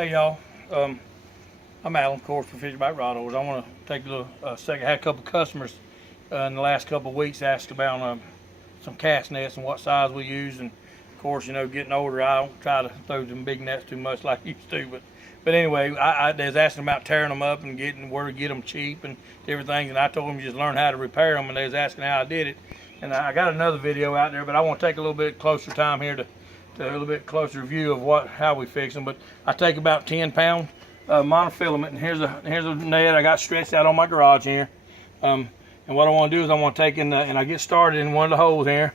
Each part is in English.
Hey y'all, I'm Alan, of course, for FishBite Rodholders. I want to take a little second. I had a couple customers in the last couple of weeks asked about some cast nets and what size we use. And of course, you know, getting older, I don't try to throw them big nets too much like I used to. But anyway, they was asking about tearing them up and getting where to get them cheap and different things. And I told them just learn how to repair them, and they was asking how I did it. And I got another video out there, but I want to take a little bit closer time here to a little bit closer view of how we fix them. But I take about 10-pound monofilament, and here's a net I got stretched out on my garage here. And what I want to do is I want to take and I get started in one of the holes here,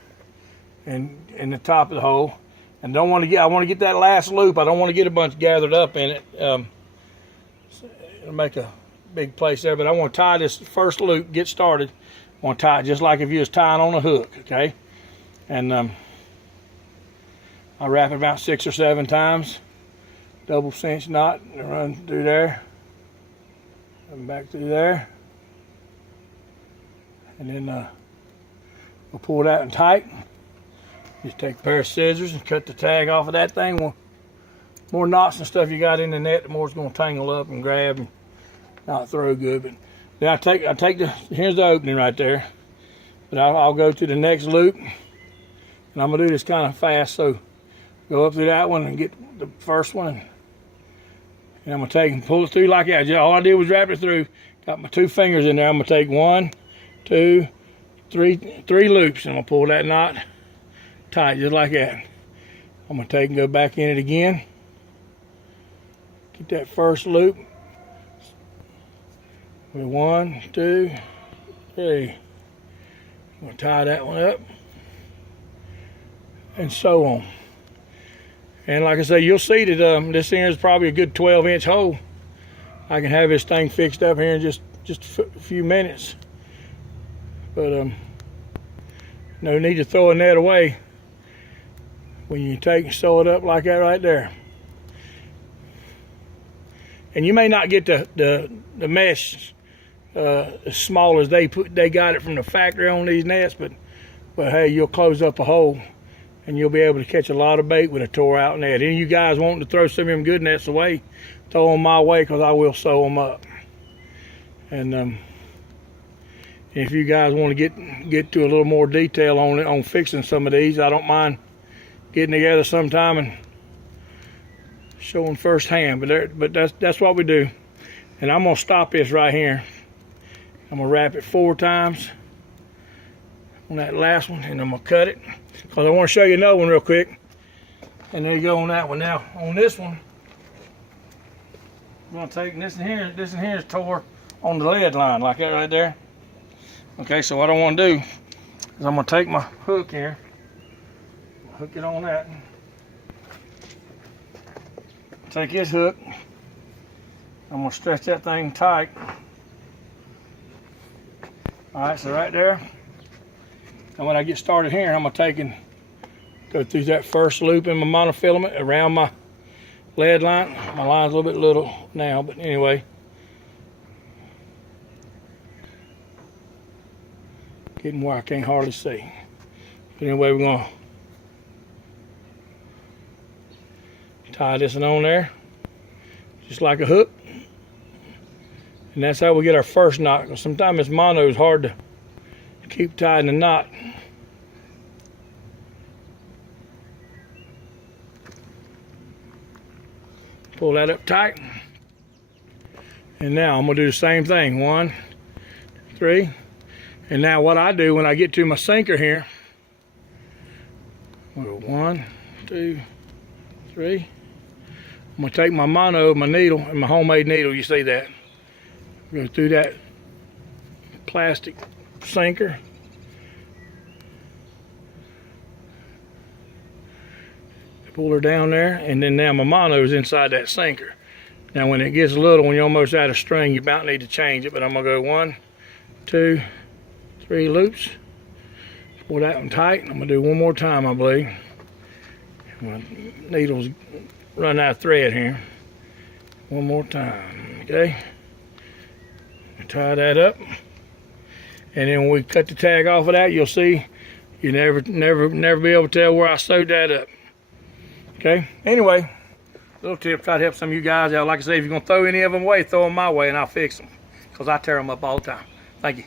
and in the top of the hole. And I want to get that last loop. I don't want to get a bunch gathered up in it. It'll make a big place there. But I want to tie this first loop. Get started. I want to tie it just like if you was tying on a hook. Okay. And I wrap it about 6 or 7 times, double cinch knot, and run through there, and back through there, and then we'll pull that in tight. Just take a pair of scissors and cut the tag off of that thing. The more knots and stuff you got in the net, the more it's going to tangle up and grab and not throw good. But then I take here's the opening right there, but I'll go to the next loop, and I'm gonna do this kind of fast. So go up through that one and get the first one, and I'm gonna take and pull it through like that. All I did was wrap it through. Got my 2 fingers in there. I'm gonna take 1, 2, 3 loops, and I'm gonna pull that knot tight just like that. I'm gonna take and go back in it again. Get that first loop. With 1, 2, 3. I'm gonna tie that one up, and so on. And like I say, you'll see that this here is probably a good 12-inch hole. I can have this thing fixed up here in just a few minutes. But no need to throw a net away when you take and sew it up like that right there. And you may not get the mesh as small as they got it from the factory on these nets, but hey, you'll close up a hole, and you'll be able to catch a lot of bait with a tore out net. Any of you guys wanting to throw some of them good nets away, throw them my way, because I will sew them up. And if you guys want to get to a little more detail on fixing some of these, I don't mind getting together sometime and showing firsthand. But that's what we do. And I'm gonna stop this right here. I'm gonna wrap it 4 times on that last one, and I'm gonna cut it, because I want to show you another one real quick. And there you go on that one. Now on this one, I'm gonna take this in here is tore on the lead line like that right there. Okay, so what I want to do is I'm gonna take my hook here, hook it on that, take this hook, I'm gonna stretch that thing tight. All right, so right there. And when I get started here, I'm gonna take and go through that first loop in my monofilament around my lead line. My line's a little bit little now, but anyway. Getting where I can't hardly see. But anyway, we're gonna tie this one on there, just like a hook. And that's how we get our first knot, because sometimes this mono is hard to keep tied in the knot. Pull that up tight. And now I'm gonna do the same thing. 1, 3. And now what I do when I get to my sinker here, 1, 2, 3. I'm gonna take my mono, my needle, and my homemade needle, you see that. Go through that plastic sinker. Pull her down there, and then now my mono is inside that sinker. Now when it gets little, when you're almost out of string, you about need to change it, but I'm gonna go 1, 2, 3 loops. Pull that one tight. I'm gonna do one more time, I believe. My needle's run out of thread here. One more time, okay? Tie that up, and then when we cut the tag off of that, you'll see you never be able to tell where I sewed that up. Okay, anyway, Little tip, try to help some of you guys out. Like I say, if you're going to throw any of them away, throw them my way and I'll fix them. Because I tear them up all the time. Thank you.